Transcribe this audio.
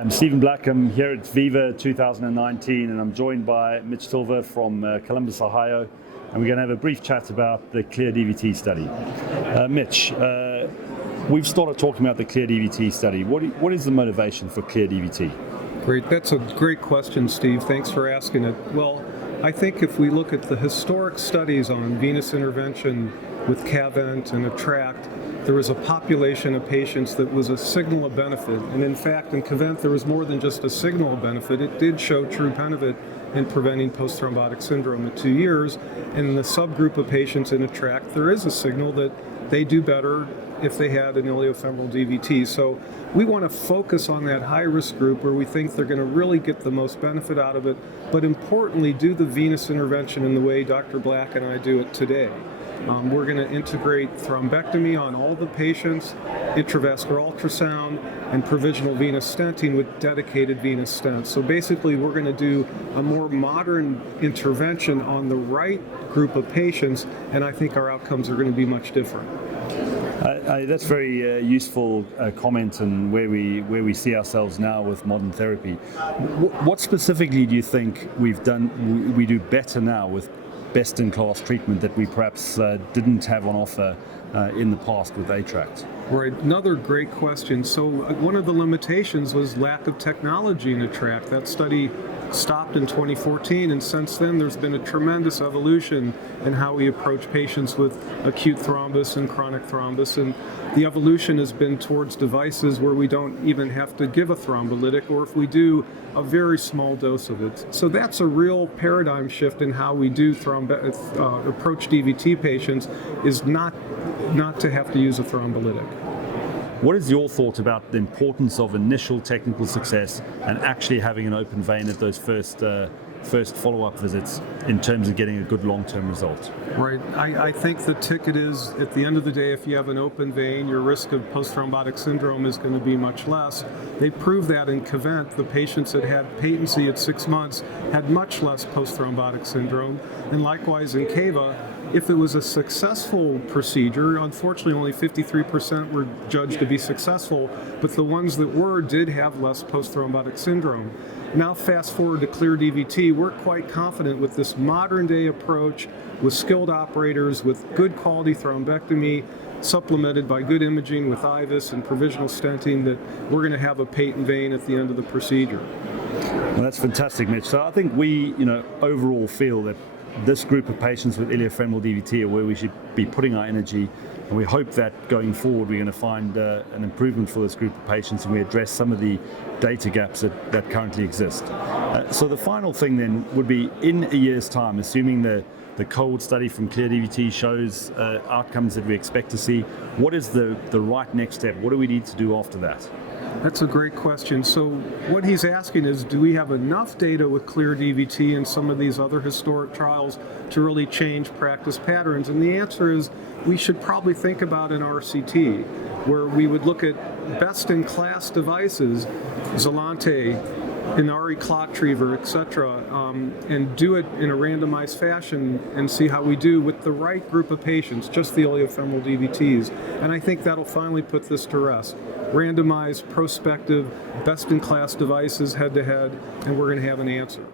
I'm Stephen Black. I'm here at VIVA 2019 and I'm joined by Mitch Silver from Columbus, Ohio, and we're going to have a brief chat about the CLEAR-DVT study. Mitch, we've started talking about the CLEAR-DVT study. What is the motivation for CLEAR-DVT? Great, that's a great question, Steve. Thanks for asking it. Well, I think if we look at the historic studies on venous intervention with CaVenT and ATTRACT, there was a population of patients that was a signal of benefit. And in fact, in CaVenT, there was more than just a signal of benefit. It did show true benefit in preventing post-thrombotic syndrome at 2 years. And in the subgroup of patients in ATTRACT, there is a signal that they do better if they had an iliofemoral DVT. So we want to focus on that high-risk group where we think they're going to really get the most benefit out of it, but importantly, do the venous intervention in the way Dr. Black and I do it today. We're going to integrate thrombectomy on all the patients, intravascular ultrasound, and provisional venous stenting with dedicated venous stents. So basically, we're going to do a more modern intervention on the right group of patients, and I think our outcomes are going to be much different. That's very useful comment on where we see ourselves now with modern therapy. What specifically do you think we do better now with best-in-class treatment that we perhaps didn't have on offer in the past with ATTRACT? Right, another great question. So one of the limitations was lack of technology in ATTRACT. That study stopped in 2014, and since then there's been a tremendous evolution in how we approach patients with acute thrombus and chronic thrombus, and the evolution has been towards devices where we don't even have to give a thrombolytic, or if we do, a very small dose of it. So that's a real paradigm shift in how we do approach DVT patients, is not to have to use a thrombolytic. What is your thought about the importance of initial technical success and actually having an open vein at those first follow-up visits in terms of getting a good long-term result? Right. I think the ticket is, at the end of the day, if you have an open vein, your risk of post-thrombotic syndrome is going to be much less. They proved that in CaVenT. The patients that had patency at 6 months had much less post-thrombotic syndrome. And likewise in CAVA, if it was a successful procedure, unfortunately only 53% were judged to be successful, but the ones that were did have less post-thrombotic syndrome. Now fast forward to CLEAR-DVT, we're quite confident with this modern day approach, with skilled operators, with good quality thrombectomy, supplemented by good imaging with IVUS and provisional stenting, that we're going to have a patent vein at the end of the procedure. Well, that's fantastic, Mitch. So I think we, overall feel that this group of patients with iliofemoral DVT are where we should be putting our energy, and we hope that going forward we're going to find an improvement for this group of patients and we address some of the data gaps that currently exist. So the final thing then would be, in a year's time, assuming the cohort study from CLEAR-DVT shows outcomes that we expect to see, what is the right next step? What do we need to do after that? That's a great question. So what he's asking is, do we have enough data with CLEAR-DVT and some of these other historic trials to really change practice patterns? And the answer is, we should probably think about an RCT, where we would look at best-in-class devices, Zalante, Inari ClotTriever, etc., and do it in a randomized fashion and see how we do with the right group of patients, just the iliofemoral DVTs. And I think that'll finally put this to rest. Randomized, prospective, best-in-class devices head-to-head, and we're going to have an answer.